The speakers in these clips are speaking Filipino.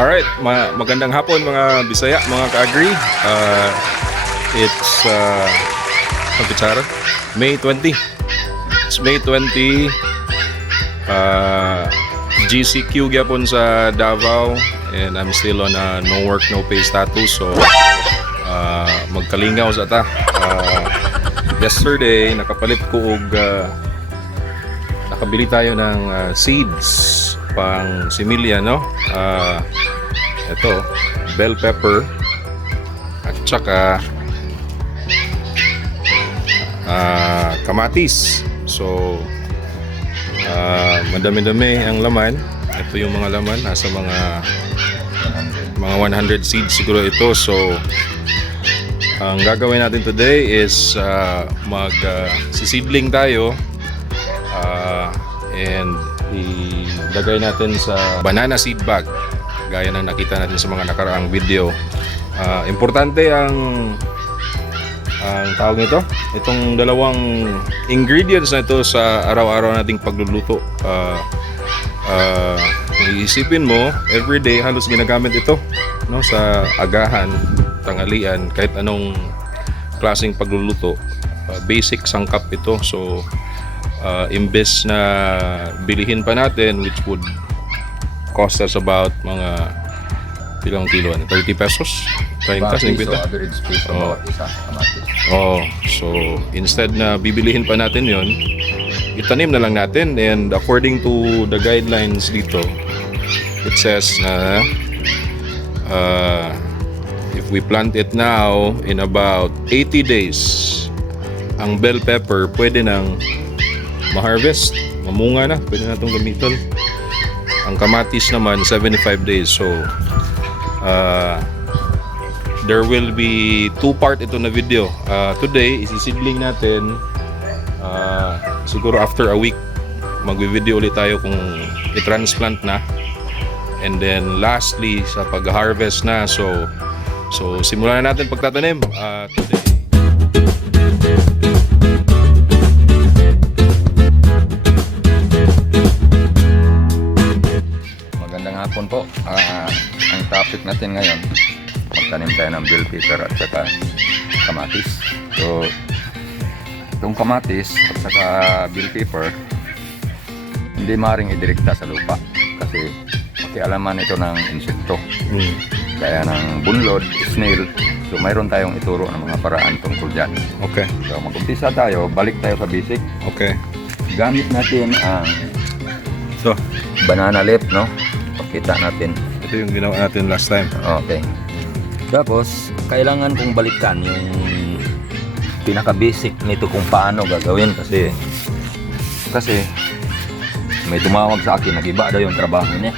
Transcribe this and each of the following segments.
Alright, magandang hapon mga Bisaya, mga ka-agri. It's May 20. It's May 20. GCQ gyapon sa Davao and I'm still on a no work no pay status, so magkalingaw sa ta. Yesterday nakapalit ko og nakabili tayo ng seeds pang similya, no? Ito, bell pepper at saka kamatis. So madami-dami ang laman. Ito yung mga laman, nasa mga 100 seeds siguro ito. So ang gagawin natin today is sisidling tayo and ilagay natin sa banana seed bag gaya ng nakita natin sa mga nakaraang video. Importante ang tawag nito, itong dalawang ingredients na ito sa araw-araw nating pagluluto. Kung iisipin mo, everyday halos ginagamit ito, no, sa agahan, tanghalian, kahit anong klaseng pagluluto. Basic sangkap ito. So imbes na bilihin pa natin, which would cost us about mga ilang kilo, 30 pesos, 30, 50. Average piso bawat isa kamatis. So instead na bibilihin pa natin yon, itanim na lang natin. And according to the guidelines dito, it says na if we plant it now, in about 80 days ang bell pepper pwede nang ma-harvest, mamunga na, pwede na itong gamitin. Ang kamatis naman 75 days. So there will be two-part ito na video. Today isisidling natin, siguro after a week magvi-video ulit tayo kung i-transplant na, and then lastly sa pag-harvest na. So simulan na natin pagtatanim today. Hapon po, ang topic natin ngayon, magtanim tayo ng bell pepper at saka kamatis. So itong kamatis at saka bell pepper hindi maaaring idirekta sa lupa kasi makialaman ito ng insekto, kaya ng bunlod, snail. So mayroon tayong ituro ng mga paraan tungkol dyan. Okay. So mag-umpisa tayo, balik tayo sa basic. Okay. Gamit natin ang So banana leaf, no? Kita natin. ito yung ginawa natin last time. Okay. Tapos, kailangan kong balikan yung pinaka-basic nito kung paano gagawin kasi may tumawag sa akin, nag-iba daw yung trabaho niya.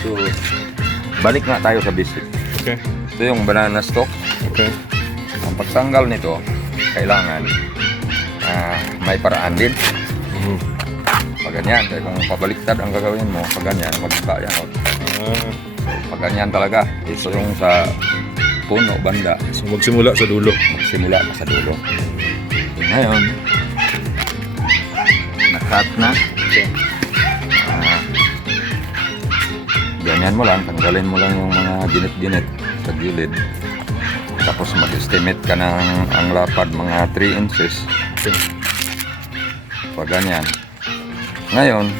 So, balik nga tayo sa basic. Okay. Ito yung banana stalk. Okay. Ang pagtanggal nito, kailangan may paraan din. Pag ganyan, kaya kung pabaliktad ang gagawin mo, pag ganyan, magkaka yan. Pag ganyan talaga, ito yung sa puno, banda. So magsimula sa dulo. Magsimula ka sa dulo. Ngayon, nakat na. Ganyan mo lang, tanggalin mo lang yung mga ginit-ginit sa gilid. Tapos mag-estimate ka ng ang lapad, mga 3 inches. Pag ganyan. Ngayon,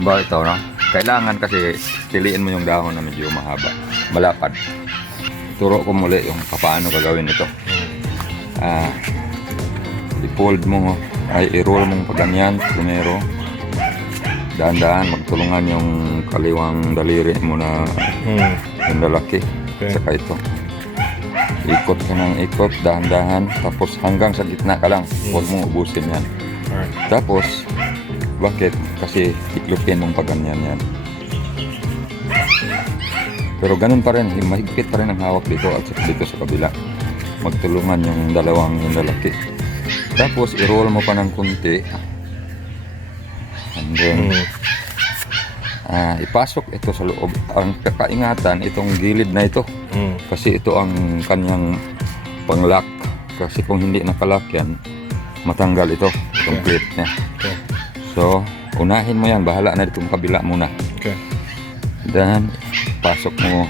ba ito, no? Kailangan kasi piliin mo yung dahon na medyo mahaba, malapad. Turo ko muli yung paano gagawin ito. I-fold mo, i-roll mo pa ganyan, primero. Dahan-dahan, magtulungan yung kaliwang daliri mo na yung lalaki. Okay. Saka ito. Ikot ka ng ikot, dahan-dahan, tapos hanggang sa gitna ka lang. Huwag mong ubusin yan. Alright. Tapos, bakit? Kasi iklupin mong paganyan yan. Pero ganun pa rin, mahigpit pa rin ang hawak dito at dito sa kabila. Magtulungan yung dalawang yung lalaki. Tapos, i-roll mo pa ng kunti. And then, ipasok ito sa loob. Ang kakaingatan, itong gilid na ito. Kasi ito ang kanyang pang-lock. Kasi kung hindi nakalock yan, matanggal ito, complete niya. So, unahin mo yan, bahala na dito kabila muna. Okay. Then pasok mo,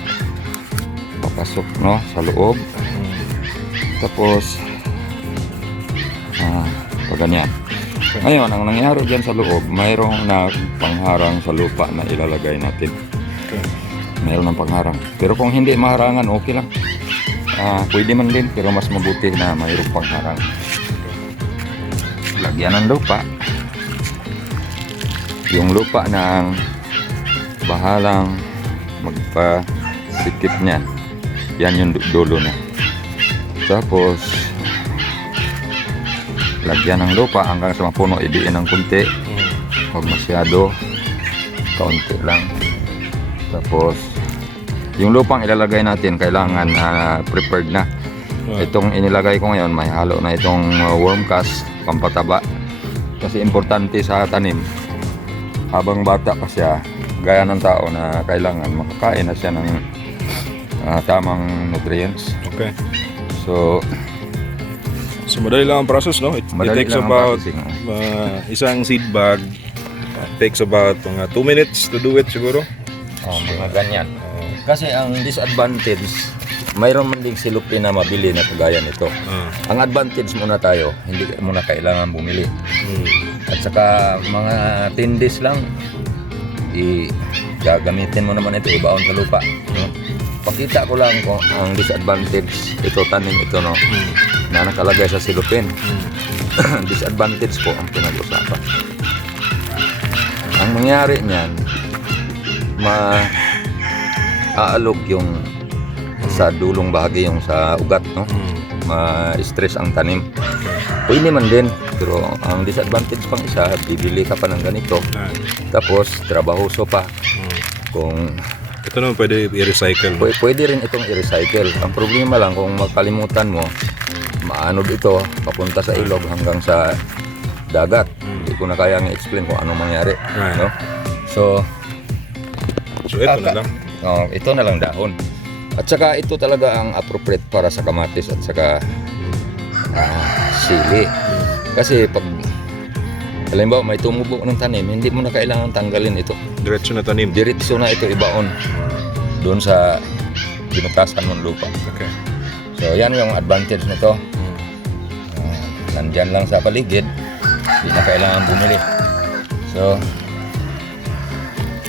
papasok no sa loob. Tapos pag ganyan. Ngayon, ang nangyari dyan sa loob, mayroong na pangharang sa lupa na ilalagay natin. Okay. Mayroon ng pangharang. Pero kung hindi maharangan, okay lang. Pwede man din, pero mas mabuti na mayroong pangharang. Lagyan ng lupa. Yung lupa na ang bahalang magpasikip niya. Yan yung dulo na. Tapos lagyan ng lupa hanggang sa mapuno, idiin ng kunti. Huwag masyado, kaunti lang. Tapos yung lupang ilalagay natin kailangan prepared na. Itong inilagay ko ngayon, may halo na itong worm cast, pampataba. Kasi importante sa tanim, habang bata pa siya, gaya ng tao na kailangan makakain na siya ng tamang nutrients. Okay. So Madali lang ang process, no? It takes lang ang about processing, isang seed bag takes about 2 minutes to do it siguro. mga ganyan. Kasi ang disadvantage, mayroon man ding silupin na mabili na kagaya nito. Ang advantage muna tayo, hindi muna kailangan bumili. At saka mga 10 days lang, gagamitin mo naman ito, ibaon sa lupa. Pakita ko lang kung ang disadvantage, ito tanim ito, no, na nakalagay sa silupin. Disadvantage po ang pinag-usapan. Ang mangyari niyan, aalog yung sa dulong bahagi, yung sa ugat, no, ma-stress ang tanim. Pwede man din, pero ang disadvantage pang isa, bibili ka pa ng ganito, tapos trabahoso pa. Kung ito naman pwede i-recycle. pwede rin itong i-recycle. Ang problema lang kung makalimutan mo, maanod ito papunta sa ilog hanggang sa dagat. Hindi ko na kayang i-explain kung anong mangyari, no? So ito na lang. Ito na lang dahon. At saka ito talaga ang appropriate para sa kamatis at saka sili. Kasi pag halimbawa may tumubo ng tanim, hindi mo na kailangan tanggalin ito. Diretso na tanim. Diretso na ito ibaon doon sa binutasan ng lupa. Okay. So yan yung advantage nito. Nandyan lang sa paligid, hindi na kailangan bumili. So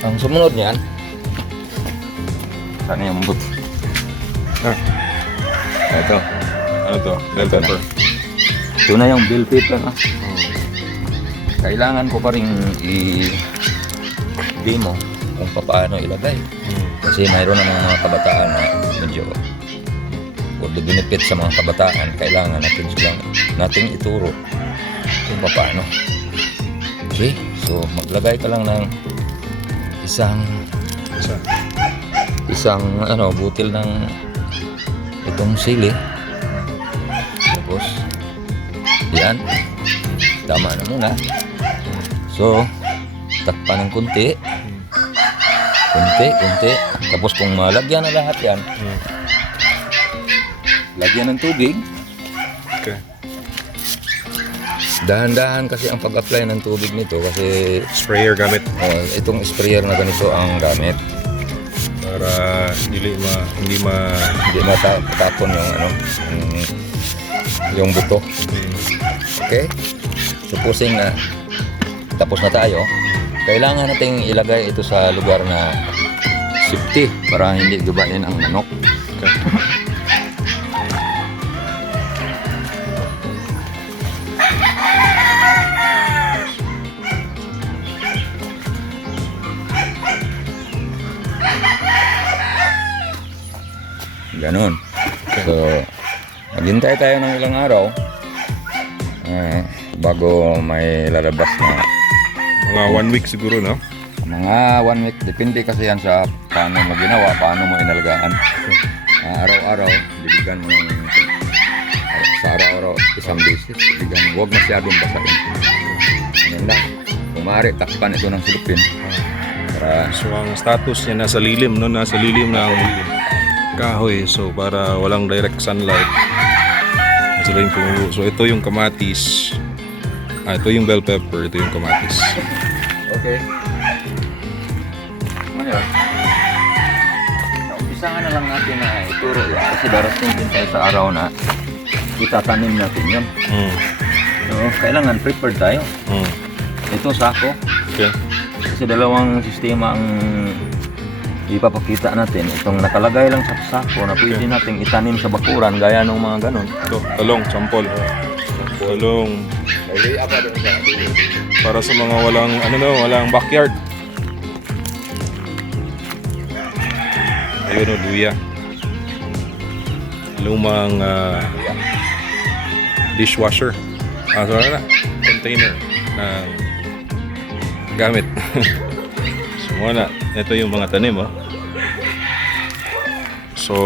ang sumunod niyan, sana yung but. Ito. Ano to? Bell pepper. Ito na yung bell pepper. Kailangan ko pa rin i-demo kung paano ilagay. Kasi mayroon ng mga kabataan na medyo for the benefit sa mga kabataan, kailangan nating ituro kung paano. Okay, so maglagay ka lang ng isang butil ng itong sili. Tapos yan, tama na muna. So takpan ng kunti. Tapos kung malagyan na lahat yan, lagyan ng tubig. Okay. Dahan-dahan kasi ang pag-apply ng tubig nito kasi Sprayer gamit itong sprayer na ganito ang gamit para hindi matapon yung buto. Okay? Supposing na tapos na tayo, kailangan nating ilagay ito sa lugar na safety para hindi gubain ang manok. Okay. Ganon. So, maghintay tayo ng ilang araw bago may lalabas na Mga 1 week siguro, no? mga 1 week. Depende kasi yan sa paano mo ginawa, paano mo inalagaan. Araw-araw, bibigyan mo sa araw-araw isang beses. Huwag masyadong basahin. Ganyan lang. Kung maaari, takpan ito ng silupin. Para So ang status niya nasa lilim, no? Nasa lilim ng kahoy. So para walang direct sunlight. Nasa lilim tumulo. So ito yung kamatis. Ito yung bell pepper. Ito yung kamatis. Okay. Ngayon, naumpisahan na lang natin na ituro yan. Kasi darating din tayo sa araw na itatanim natin yun. So, kailangan prepared tayo. Ito sako. Okay. Kasi dalawang sistema ang ipapakita natin. Itong nakalagay lang sa sako na pwede nating itanim sa bakuran gaya ng mga ganon. Ito, talong, sampol. Talong. Para sa mga walang, walang backyard. Ayun o, luya. Lumang dishwasher. Sorry na. Container ng gamit. So, muna. Ito yung mga tanim, oh. So,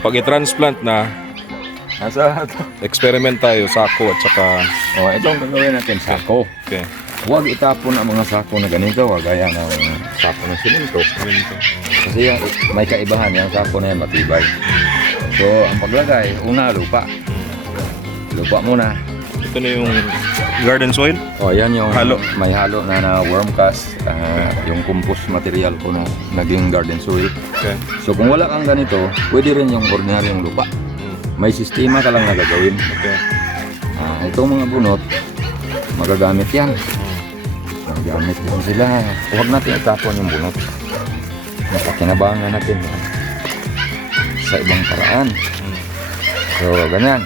pag i-transplant na, Nasa experiment tayo, sako at saka... itong gagawin natin sako. Okay. Huwag itapon ang mga sako na ganito, gaya ng sako ng simento. Kasi yung, may kaibahan, yung sako na yan matibay. So, ang paglagay, una lupa. Lupa muna. Ito na yung garden soil. Yan yung Halo. may halo na worm cast, yung compost material ko na naging garden soil. Okay. So, kung wala kang ganito, pwede rin yung ordinaryong lupa. May sistema ka lang na gagawin. Okay. Itong mga bunot, magagamit yan. Magagamit yan sila. Huwag natin itapon yung bunot. Napakinabangan natin yan sa ibang paraan. So, ganyan.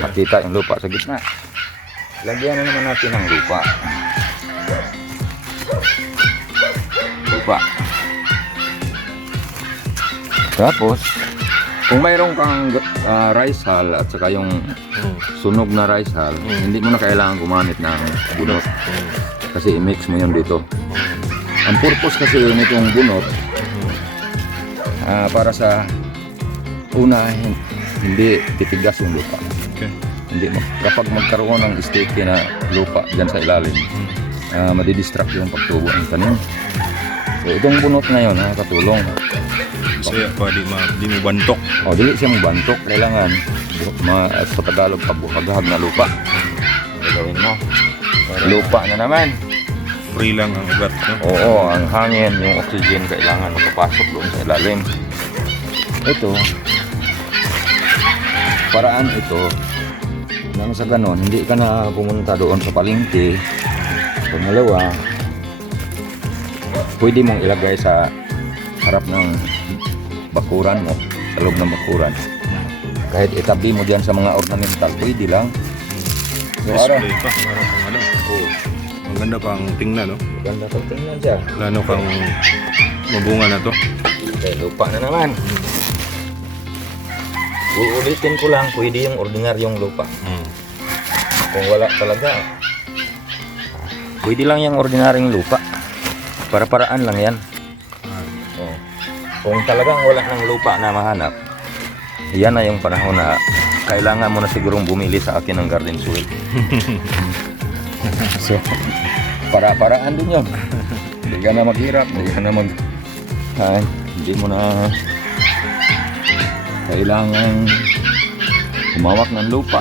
Makita yung lupa sa gitna. Lagyan na naman natin ng lupa. Lupa. Tapos, kung mayroon kang rice hull at saka yung sunog na rice hull, hindi mo na kailangan gumamit ng bunot. Kasi i-mix mo yun dito. Ang purpose kasi nitong bunot, para sa una, hindi titigas yung lupa. Okay. Hindi kapag magkaroon ng sticky na lupa dyan sa ilalim, madidistract yung pagtubo ng tanim. So itong bunot ngayon nakakatulong. Kasi di mo bantok. Dili siya mabantok. Kailangan sa Tagalog pabuhagahag na lupa. Gagawin mo. Lupa na naman. Free lang ang ugat, no? Oo, ang hangin, yung oxygen kailangan makapasok doon sa ilalim. Ito, paraan ito, nang sa ganon, hindi ka na pumunta doon sa palengke. Pangalawa, pwede mong ilagay sa harap ng bakuran mo, sa loob ng bakuran. Kahit itabi mo dyan sa mga ornamental, pwede lang. So, Display pa, para pang ano. Maganda pang tingnan, no? Maganda pang tingnan siya. Lalo kang mabunga na to. Okay, lupa na naman. Uulitin ko lang, pwede yung ordinaryong lupa. Kung wala talaga, pwede lang yung ordinaryong lupa. Para-paraan lang yan. Kung talagang wala ng lupa na mahanap, yan na yung panahon na kailangan mo na sigurong bumili sa akin ng garden soil. So, para-paraan din yun. Hindi ka na maghirap, hindi ka na hindi mo na kailangan humawak ng lupa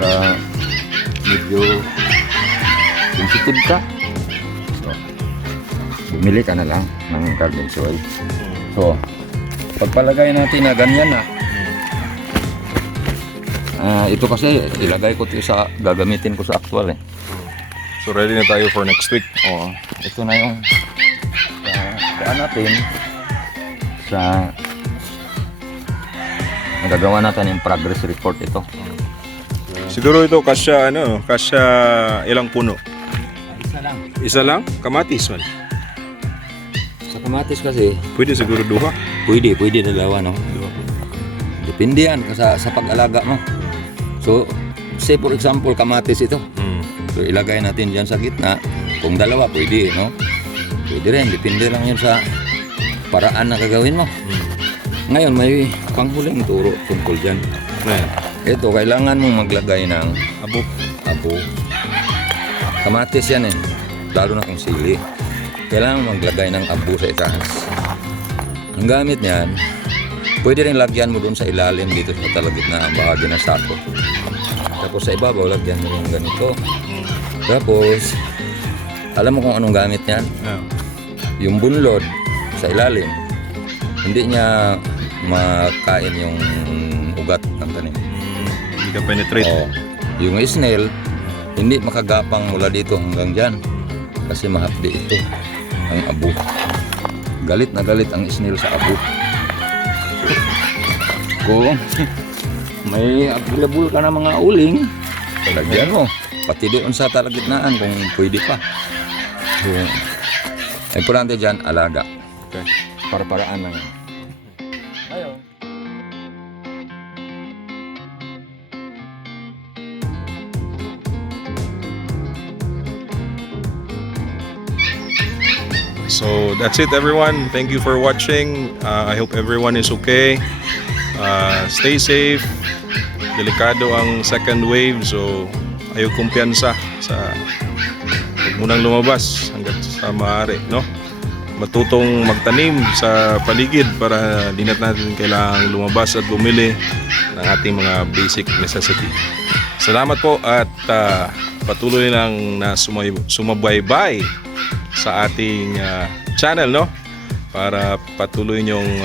para medyo sensitive ka. So, bumili ka na lang ng garden soil. So, pagpalagay natin na ganyan na, ito kasi ilagay ko ito sa, gagamitin ko sa actual eh. So ready na tayo for next week. Oo, ito na yung natin sa nagagawa natin yung progress report ito. Siguro ito kasya ilang puno? Isa lang. Isa lang? Kamatis man. Sa kamatis kasi, Pwede siguro duha. pwede dalawa, no? Depende yan sa pag-alaga mo. So, say for example, kamatis ito. So, ilagay natin dyan sa gitna. Kung dalawa, pwede, no? Pwede rin. Depende lang yun sa paraan na gagawin mo. Ngayon, may panghuling turo tungkol dyan. Ito, kailangan mong maglagay ng abo. Kamatis yan eh. Lalo na kung sili. Kailangan maglagay ng abo sa itaas. Ang gamit niyan, pwede rin lagyan mo dun sa ilalim dito sa talagitna ang bahagi ng sako. Tapos sa ibabaw, lagyan mo yung ganito. Tapos, Alam mo kung anong gamit yan? Yung bunlod sa ilalim, hindi niya makain yung ugat ng tanim. Hindi ka penetrate. Oo. Yung snail, hindi makagapang mula dito hanggang dyan. Kasi mahapdi ito, ang abo. Galit na galit ang snail sa abo. Kung may available ka na mga uling, talagyan mo. Pati doon sa talagitnaan kung pwede pa. So, importante dyan, alaga. Okay. Para-paraan lang. Ayun. So that's it everyone. Thank you for watching. I hope everyone is okay. Stay safe. Delikado ang second wave, so ayaw kumpiyansa sa huwag mo nang lumabas hanggat sa maaari, no? Matutong magtanim sa paligid para di na natin kailangang lumabas at bumili ng ating mga basic necessity. Salamat po at patuloy lang na sumabaybay sa ating channel, no? Para patuloy nyong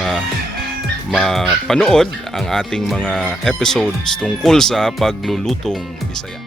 mapanood ang ating mga episodes tungkol sa paglulutong Bisaya.